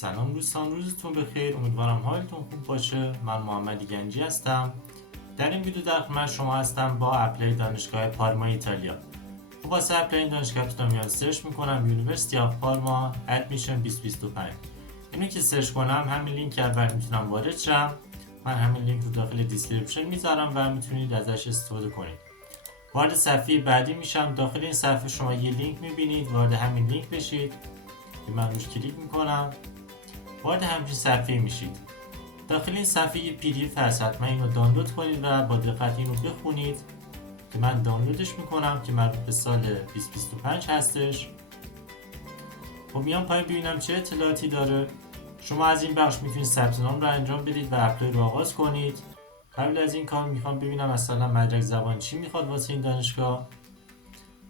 سلام دوستان، روزتون بخیر. امیدوارم حالتون خوب باشه. من محمد گنجی هستم. در این ویدیو در خدمت شما هستم با اپلای دانشگاه پارما ایتالیا. خب واسه اپلای این دانشگاه میام سرچ میکنم یونیورسیتی آف پارما ادمیشن 2025. اینو که سرچ کنم همین لینک اول میتونم وارد شم. من همین لینک رو داخل دیسکریپشن میذارم و میتونید ازش استفاده کنید. وارد صفحه بعدی میشم. داخل این صفحه شما یه لینک میبینید، وارد همین لینک بشید که من روش کلیک میکنم. وارد همچین صفحه میشید. داخل این صفحه یه پی دی اف هست، حتما اینو دانلود کنید و با دقت اینو بخونید که من دانلودش میکنم که مربوط به سال 2025 هستش. خب میام پایین ببینم چه اطلاعاتی داره. شما از این بخش میتونید ثبت نام رو انجام بدید و اپلای رو آغاز کنید. قبل از این کار میخوام ببینم مثلا مدرک زبان چی میخواد واسه این دانشگاه.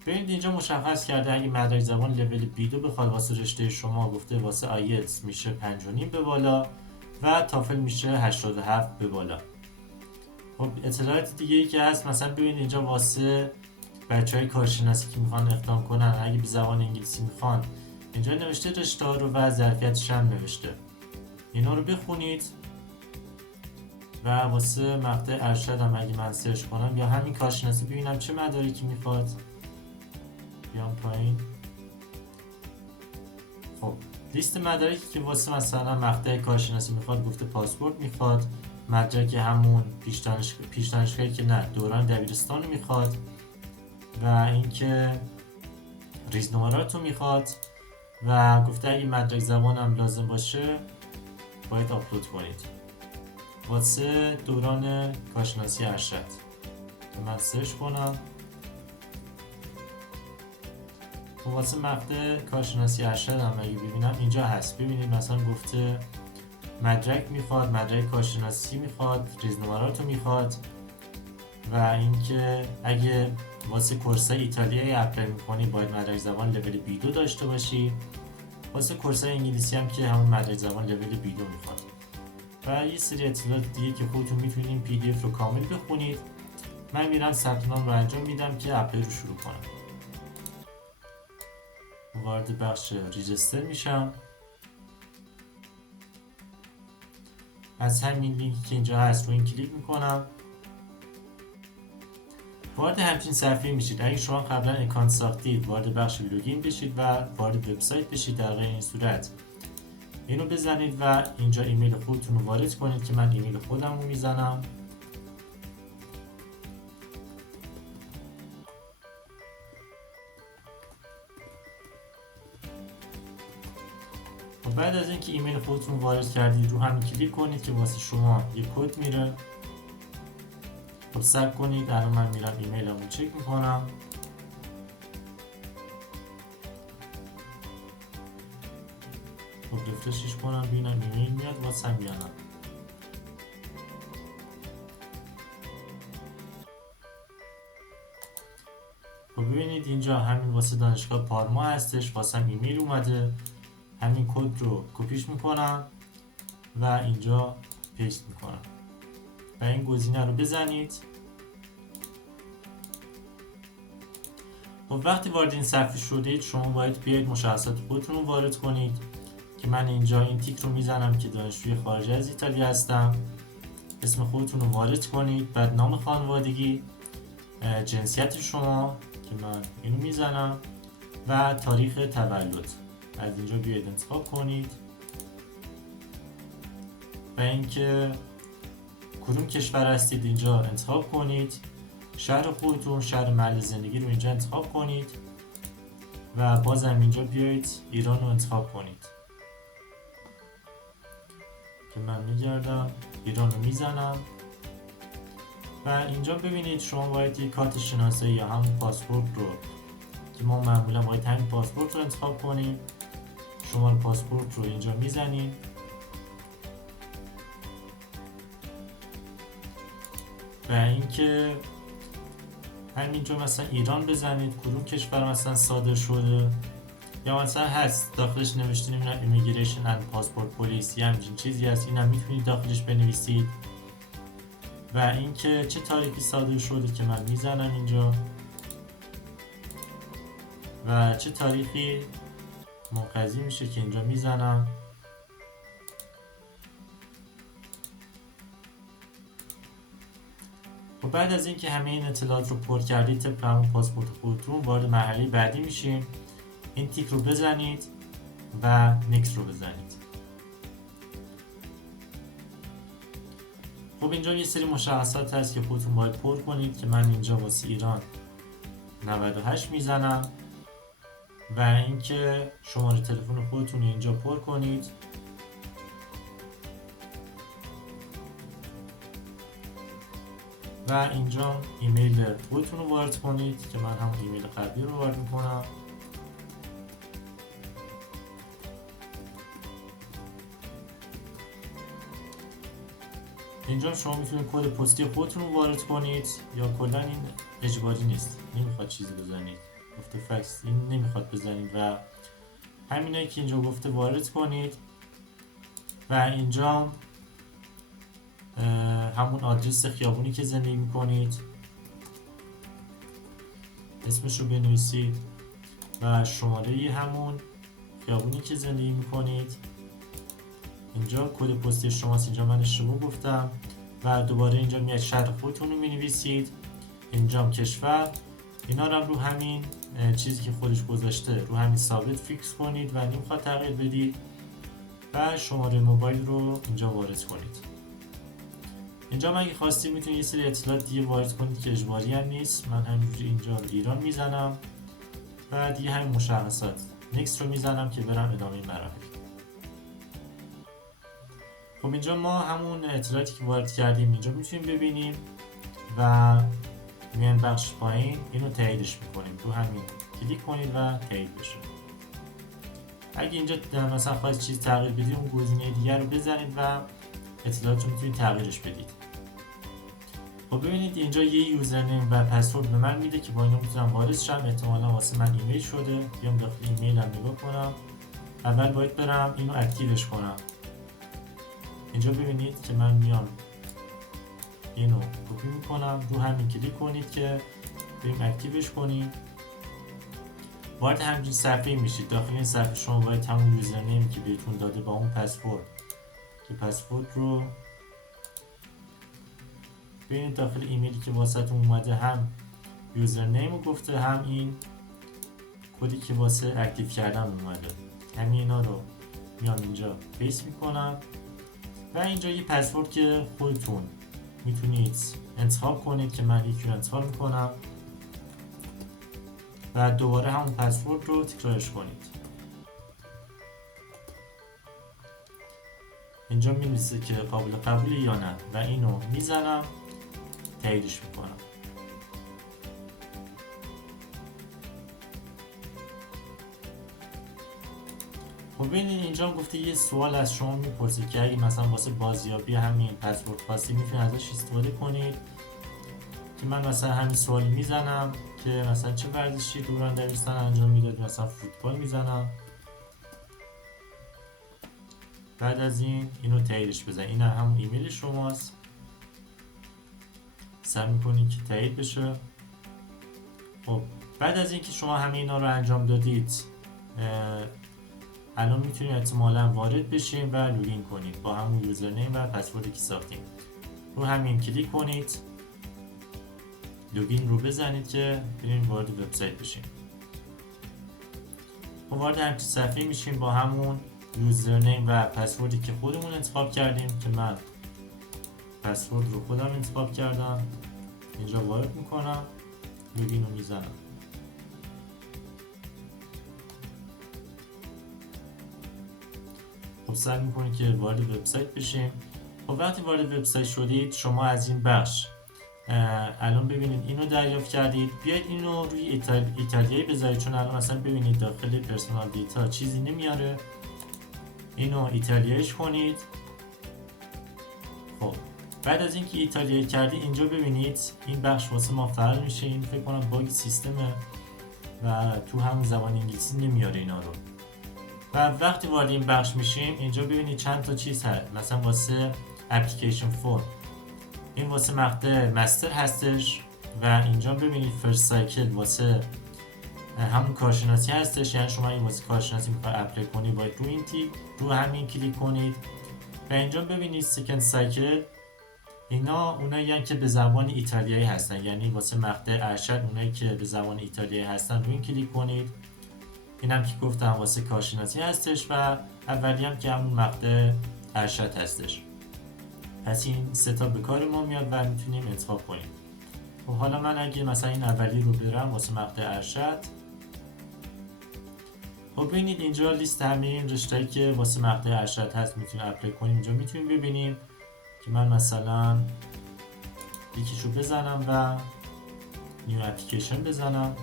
ببینید اینجا مشخص کرده اگه مدرک زبان لول B2 بخواد واسه رشته شما، گفته واسه آیلتس میشه 5.5 به بالا و تافل میشه 87 به بالا. خب اطلاعات دیگه ای که هست مثلا ببینید اینجا واسه بچهای کارشناسی که میخوان اقدام کنن، اگه به زبان انگلیسی میخوان، اینجا نوشته رشته ها رو و ظرفیتش هم نوشته. اینا رو بخونید و واسه مقطع ارشد هم اگه من سرچ کنم یا همین کارشناسی ببینم چه مدارکی میخواد. بیام پایین. خب لیست مدارکی که واسه مثلا مقطع کارشناسی میخواد، گفته پاسپورت میخواد، مدرک همون پیش دانشگاهی که نه دوران دبیرستان میخواد و اینکه ریزنمرات رو میخواد و گفته اگه مدرک زبان هم لازم باشه باید آپلود کنید واسه دوران کارشناسی ارشد. که من سرچ کنم. واسه مقطع کارشناسی ارشد هم اگه ببینم اینجا هست. ببینید مثلا گفته مدرک میخواد، مدرک کارشناسی میخواد، ریزنمرات رو میخواد و اینکه اگه واسه کورسای ایتالیایی اپلای میکنی باید مدرک زبان لول B2 داشته باشی. واسه کورسای انگلیسی هم که همون مدرک زبان لول B2 میخواد و یه سری اطلاعات دیگه که خودتون میتونید این پی دی اف رو کامل بخونید. من میرم ثبت نام رو انجام میدم که اپلای رو شروع کنم. وارد بخش ریجستر میشم. از همین لینکی که اینجا هست رو این کلیک میکنم. وارد همچین صفحه میشید. اگه شما قبلا اکانت ساختید وارد بخش لوگین بشید و وارد وبسایت بشید. در غیر این صورت اینو بزنید و اینجا ایمیل خودتون رو وارد کنید که من ایمیل خودم رو میزنم. بعد از اینکه ایمیل خودتون وارد کردید رو همین کلیک کنید که واسه شما یه کد میره. خب صبر کنید، الان من میرم ایمیلمو چک میکنم. خب رفرشش کنم ببینم ایمیل میاد واسه هم یا نه. خب ببینید اینجا همین واسه دانشگاه پارما هستش، واسه هم ایمیل اومده. همین کد رو کپیش میکنم و اینجا پیست میکنم و این گزینه رو بزنید. خب وقتی وارد این صفحه شدید شما باید بیاید مشخصات خودتون رو وارد کنید که من اینجا این تیک رو میزنم که دانشجوی خارج از ایتالیا هستم. اسم خودتون رو وارد کنید، بعد نام خانوادگی، جنسیت شما که من اینو میزنم و تاریخ تولد. از اینجا بیاید انتخاب کنید و اینکه کدوم کشور هستید اینجا انتخاب کنید. شهر خودتون، شهر محل زندگی رو اینجا انتخاب کنید و بازم اینجا بیایید ایران رو انتخاب کنید که من میگردم ایران رو میزنم و اینجا ببینید شما باید یک کارت شناسایی یا همون پاسپورت رو که ما معمولا باید همین پاسپورت رو انتخاب کنیم. شماره پاسپورت رو اینجا میزنید و اینکه همینجا مثلا ایران بزنید، کدوم کشور مثلا صادر شده یا مثلا هست داخلش نوشته نمیدونم ایمیگریشن اند پاسپورت پلیس یا همچین چیزی هست، اینم میتونید داخلش بنویسید و اینکه چه تاریخی صادر شده که من میزنم اینجا و چه تاریخی منقضی میشه که اینجا میزنم و بعد از اینکه همه این اطلاعات رو پر کردید طبق همون پاسپورت خودتون، وارد مرحله بعدی میشیم. این تیک رو بزنید و نیکس رو بزنید. خب اینجا یه سری مشخصات هست که خودتون باید پر کنید که من اینجا واسه ایران 98 میزنم و اینکه شماره تلفن خودتون اینجا پر کنید. و اینجا ایمیل خودتون رو وارد کنید که من هم ایمیل قبلی رو وارد میکنم. اینجا شما میتونید کد پستی خودتون رو وارد کنید یا کلا این اجباری نیست، نمیخواد چیزی بزنید، گفته فکس این نمیخواد بزنید و همینایی که اینجا گفته وارد کنید و اینجا همون آدرس خیابونی که زندگی میکنید اسمش رو بنویسید و شماره همون خیابونی که زندگی میکنید. اینجا کد پستی شماست، اینجا من اشتباه گفتم و دوباره اینجا میاد شهر خودتون رو مینویسید، اینجا کشور. اینا رو رو همین چیزی که خودش گذاشته رو همین ثابت فیکس کنید و نمیخواد تغییر بدید و شماره موبایل رو اینجا وارد کنید. اینجا من اگه خواستید میتونید یه سری اطلاعات دیگه وارد کنید که اجباری هم نیست. من همینجوری اینجا رو ایران میزنم و دیگه همین مشخصات نیکس رو میزنم که برم ادامه مراحل. خب اینجا ما همون اطلاعاتی که وارد کردیم اینجا میتونیم ببینیم و میان بخش پایین اینو تاییدش میکنیم. رو همین کلیک کنید و تایید بشه. اگه اینجا مثلا خواهید چیز تغییر بدید اون گزینه دیگر رو بزنید و اطلاعات رو میتونید تغییرش بدید. خب ببینید اینجا یه یوزرنیم و پسورد به من میده که با اینا میتونم وارد شم. احتمالا واسه من ایمیل شده، بیام داخل ایمیلم نگاه کنم. اول باید برم اینو اکتیوش کنم. اینجا ببینید که من میام اینو کپی میکنم، رو همین کلیک کنید که بریم اکتیوش کنیم. وارد همچین صفحه میشید. داخل این صفحه شما باید همون یوزرنیمی که بهتون داده با اون پسورد که پسورد رو ببینید داخل ایمیلی که واسهتون اومده هم یوزرنیم رو گفته هم این کدی که واسه اکتیو کردن اومده. همین اینا رو میام اینجا پیست میکنم و اینجا یه پسورد که خودتون میتونید انتخاب کنید که من یکی رو انتخاب میکنم و دوباره همون پسورد رو تکرارش کنید. اینجا می‌نویسه که قابل قبول یا نه و اینو میزنم تاییدش میکنم. خب ببینید اینجا گفته یه سوال از شما میپرسه که اگه مثلا واسه بازیابی همین پسورد خاصی میتونید ازش استفاده کنید که من مثلا همین سوال میزنم که مثلا چه ورزشی دوران دبیرستان انجام میداد، مثلا فوتبال میزنم. بعد از این اینو تاییدش بزنید. این هم ایمیل شماست، سعی میکنید که تایید بشه. خب بعد از اینکه شما همه اینا رو انجام دادید الان میتونید احتمالاً وارد بشین و لوگین کنید با همون یوزرنیم و پسوردی که ساختیم. رو همین کلیک کنید، لوگین رو بزنید که بریم وارد وبسایت بشیم. خب وارد همچین صفحه میشیم با همون یوزرنیم و پسوردی که خودمون انتخاب کردیم که من پسورد رو خودم انتخاب کردم. اینجا وارد میکنم، لوگین رو میزنم. خب سعی میکنید که وارد وبسایت بشیم. خب وقتی وارد وبسایت شدید شما از این بخش الان ببینید اینو دریافت کردید، بیاید اینو روی ایتالیایی بذارید چون الان مثلا ببینید داخل پرسونال دیتا چیزی نمیاره. اینو ایتالیاییش کنید. خب بعد از اینکه ایتالیایی کردی اینجا ببینید این بخش واسه ما فرق میشه. این فکر کنم باگ سیستمه و تو همون زبان انگلیسی نمیاره اینا رو. و وقتی وارد این بخش میشیم اینجا ببینید چند تا چیز هست. مثلا واسه اپلیکیشن فورم این واسه مقطع مستر هستش و اینجا ببینید فرست سایکل واسه همون کارشناسی هستش. یعنی شما این واسه کارشناسی میخوای اپلی کنی باید رو همین کلیک کنید و اینجا ببینید سکند سایکل اینا اونایی که به زبان ایتالیایی هستن، یعنی واسه مقطع ارشد اونایی که به زبان ایتالیایی هستن روی این کلیک کنید. اینم که گفتم واسه کارشناسی هستش و اولی هم که همون مقطع ارشد هستش. پس این سه تا به کار ما میاد و میتونیم انتخاب کنیم. و حالا من اگه مثلا این اولی رو برم واسه مقطع ارشد، خب ببینید اینجا لیست همه این رشته‌ای که واسه مقطع ارشد هست میتونیم اپلای کنیم. اینجا میتونیم ببینیم که من مثلا یکیشو بزنم و نیو اپلیکیشن بزنم.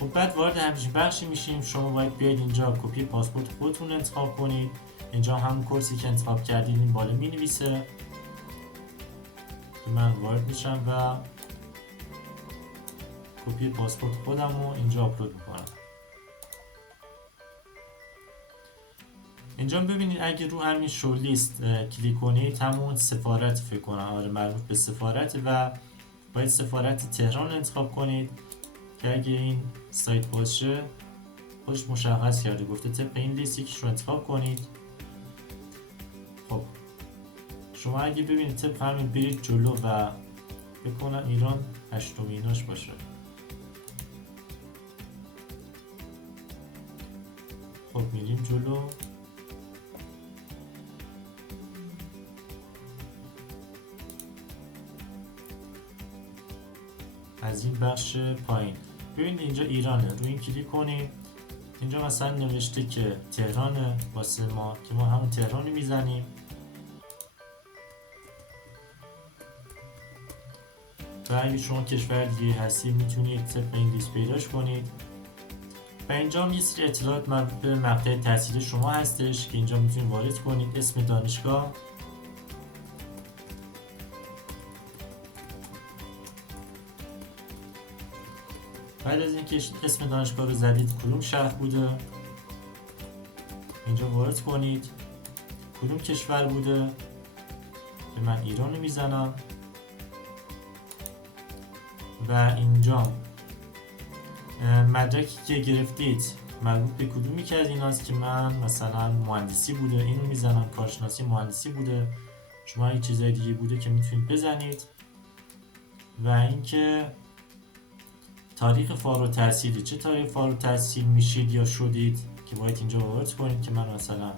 خب بعد وارد همچین بخشی میشیم. شما باید بیاید اینجا کپی پاسپورت خودتون انتخاب کنید. اینجا همون کورسی که انتخاب کردید این بالا مینویسه که من وارد میشم و کپی پاسپورت خودم رو اینجا آپلود میکنم. اینجا ببینید اگه رو همین شو لیست کلیک کنید همون سفارت فکر کنم، آره مربوط به سفارت و باید سفارت تهران انتخاب کنید که اگه این سایت باشه خودش مشخص کرده گفته طبق این لیست یکیش رو انتخاب کنید. خب شما اگه ببینید طبق همین برید جلو و بکنم ایران هشتمیناش باشه. خب میریم جلو. از این بخش پایین ببینید اینجا ایرانه، روی این کلیک کنید. اینجا مثلا نوشته که تهرانه واسه ما که ما همون تهرانی میزنیم و اگه شما کشور دیگه هستید میتونید طبق این لیست پیداش کنید. و اینجا هم یه سری اطلاعات مربوط به مقطع تحصیل شما هستش که اینجا میتونید وارد کنید. اسم دانشگاه، بعد از اینکه اسم دانشگاه رو زدید کدوم شهر بوده اینجا وارد کنید، کدوم کشور بوده که من ایران رو میزنم و اینجا مدرکی که گرفتید مربوط به کدومی که از ایناست که من مثلا مهندسی بوده اینو میزنم، کارشناسی مهندسی بوده. شما این چیزای دیگه بوده که میتونید بزنید و اینکه تاریخ فارغ التحصیلی، چه تاریخ فارغ التحصیل میشید یا شدید که باید اینجا وارد کنید که من مثلا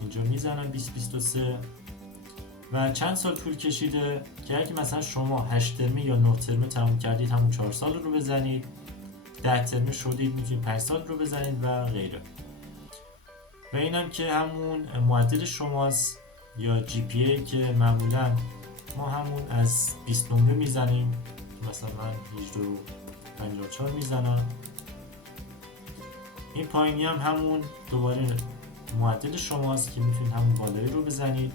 اینجا میزنم 2023 و چند سال طول کشیده که اگه مثلا شما 8 ترمه یا 9 ترمه تموم کردید همون 4 سال رو بزنید، 10 ترمه شدید میتونید 5 سال رو بزنید و غیره. و اینم که همون معدل شماست یا جی پی ای که معمولا ما همون از 20 نمره میزنیم، مثلا من 18.54 میزنم. این پایینی هم همون دوباره معدل شماست که میتونید همون بالایی رو بزنید،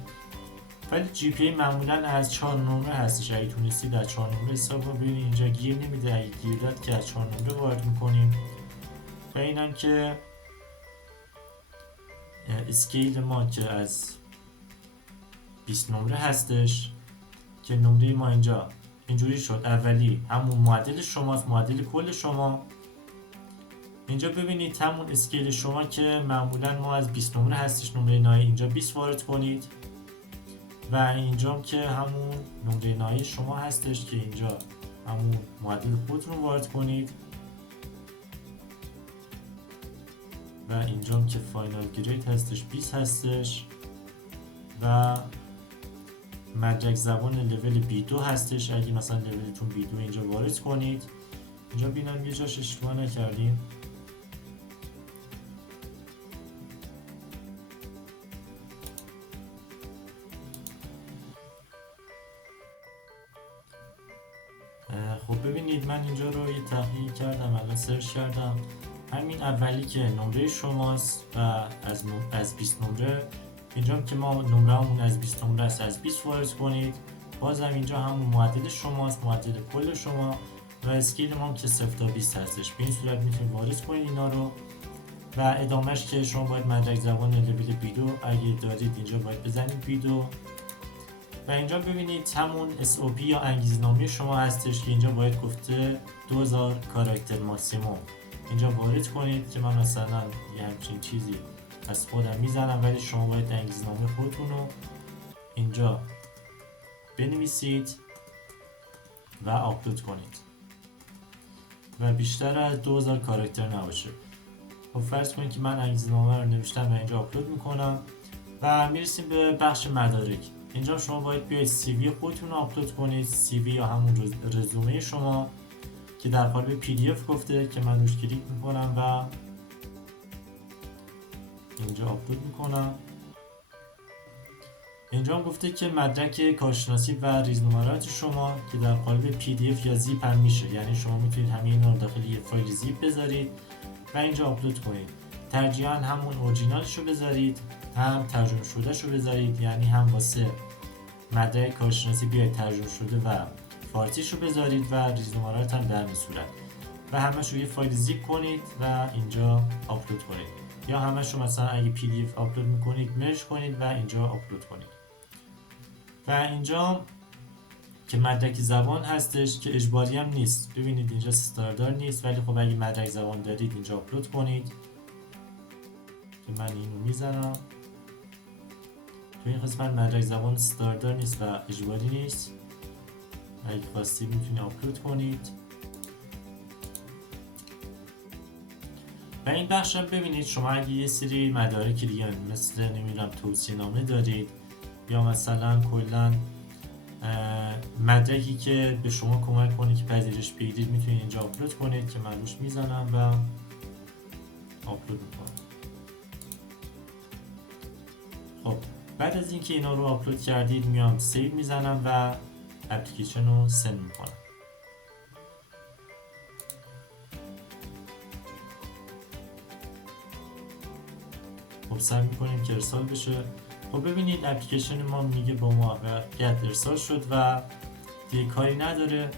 ولی جی پی ای معمولا از 4 نمره هستش. اگه تونستید از 4 نمره حساب رو ببینید اینجا گیر نمیده، اگه گیر داد که از 4 نمره وارد میکنیم. و اینم که اسکیل ما که از 20 نمره هستش که نمره ما اینجا اینجوری شد. اولی همون معدل شماست، معدل کل شما. اینجا ببینید همون اسکیل شما که معمولا ما از 20 نمره هستش، نمره نهایی اینجا 20 وارد کنید و اینجا که همون نمره نهایی شما هستش که اینجا همون معدل خودتون رو وارد کنید و اینجا که فاینال گرید هستش 20 هستش و مدرک زبان لول B2 هستش. اگه مثلا لولتون B2 اینجا وارد کنید. اینجا ببینم یه جاش اشتباه نکردیم. خب ببینید من اینجا رو یه تحقیق کردم، الان سرچ کردم. همین اولی که نمره شماست و از 20 نمره، اینجا که ما نمره‌مون از 20 نمره است از 20 وارد کنید. بازم اینجا همون معدل شماست، معدل کل شما و اسکیل ما که 0 تا 20 هستش. به این صورت میتونید وارد کنید اینا رو و ادامهش که شما باید مدرک زبان لول B2 اگه دارید اینجا باید بزنید B2 و اینجا ببینید همون SOP یا انگیزنامه شما هستش که اینجا باید گفته 2000 کاراکتر ماکسیموم. اینجا وارد کنید که من مثلا یه همچین چیزی از خودم میزنم، ولی شما باید انگیزنامه خودتون رو اینجا بنویسید و آپلود کنید و بیشتر از 2000 کاراکتر نباشه. خب فرض کنید که من انگیزنامه رو نوشتم و اینجا آپلود میکنم و میرسیم به بخش مدارک. اینجا شما باید بیاید سی وی خودتون رو آپلود کنید، سی وی یا همون رزومه شما که در قالب پی دی اف گفته که من روش کلیک میکنم و اینجا آپلود میکنم. اینجا هم گفته که مدرک کارشناسی و ریزنمرات شما که در قالب پی دی اف یا زیپ هم میشه، یعنی شما میتونید همه اینا رو داخل یه فایل زیپ بذارید و اینجا آپلود کنید. ترجیحاً همون اورجینالش رو بذارید، هم ترجمه شدهش رو بذارید، یعنی هم واسه مدرک کارشناسی بیاید ترجمه شده و فارسیش رو بذارید و ریزنمرات هم در این صورت و همش رو یه فایل زیپ کنید و اینجا آپلود کنید، یا همش رو مثلا اگه پی دی اف آپلود میکنید مرج کنید و اینجا آپلود کنید. و اینجا که مدرک زبان هستش که اجباری هم نیست، ببینید اینجا استاندارد نیست، ولی خب اگه مدرک زبان دارید اینجا آپلود کنید که من اینو میزنم. تو این قسمت مدرک زبان استاندارد نیست و اجباری نیست، اگه خواستید میتونید آپلود کنید. و این بخش هم ببینید شما اگه یه سری مدارک دیگه مثل نمیدونم توصیه نامه دارید یا مثلا کلا مدرکی که به شما کمک کنه که پذیرش بگیرید میتونید اینجا آپلود کنید که من روش میزنم و آپلود میکنم. خب بعد از اینکه اینا رو آپلود کردید میام سیو میزنم و اپلیکیشن رو سند میکنم. خب سعی میکنیم که ارسال بشه. خب ببینید اپلیکیشن ما میگه با موفقیت ارسال شد و دیگه کاری نداره.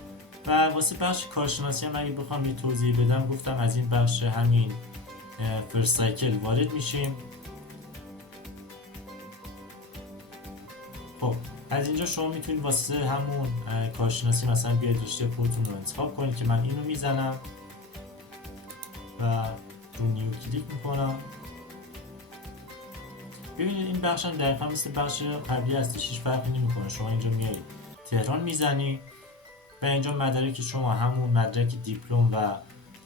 و واسه بخش کارشناسی هم اگه بخوام یه توضیح بدم، گفتم از این بخش همین فرست سایکل وارد میشیم. خب از اینجا شما میتونید واسه همون کارشناسی مثلا بیاید رشته خودتون رو انتخاب کنید که من اینو میزنم و رو نیو کلیک میکنم. ببینید این بخش هم دقیقا مثل بخش قبلی هستش، هیچ فرقی نمیکنه. شما اینجا میایید تهران میزنی و اینجا مدارک شما همون مدرک دیپلم و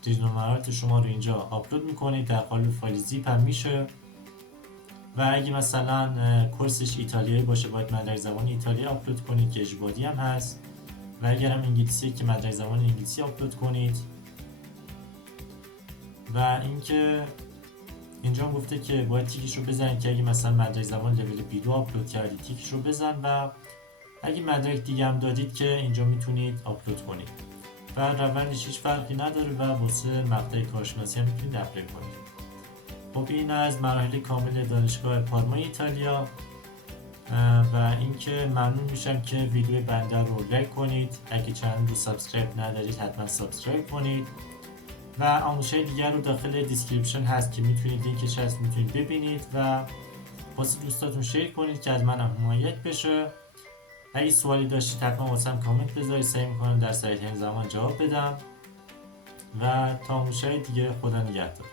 ریزنمرات شما رو اینجا آپلود میکنید، در قالب فایل زیپ هم میشه. و اگه مثلا کورسش ایتالیایی باشه باید مدرک زبان ایتالیا آپلود کنید که اجباری هم هست، و اگر هم انگلیسی که مدرک زبان انگلیسی آپلود کنید. و اینکه اینجا گفته که باید تیکش رو بزنید که اگه مثلا مدرک زبان لول B2 آپلود کردید تیکش رو بزن، و اگه مدرک دیگه هم دادید که اینجا میتونید آپلود کنید و روندش هیچ فرقی نداره و واسه مقطع کارشناسی هم میتونید اپلای کنید. خب این از مراحل کامل دانشگاه پارما ایتالیا و اینکه ممنون میشم که ویدیو بنده رو لایک کنید. اگه چنل رو سابسکرایب ندارید حتما سابسکرایب کنید و آموزش‌های دیگر رو داخل دیسکریپشن هست که میتونید لینکش هست میتونید ببینید و واسه دوستاتون شیر کنید که از منم حمایت بشه. اگه سوالی داشتید حتما واسم کامنت بذارید، سعی میکنم در سریع‌ترین زمان جواب بدم و تا آموزش‌های دیگه خدا نگهدار.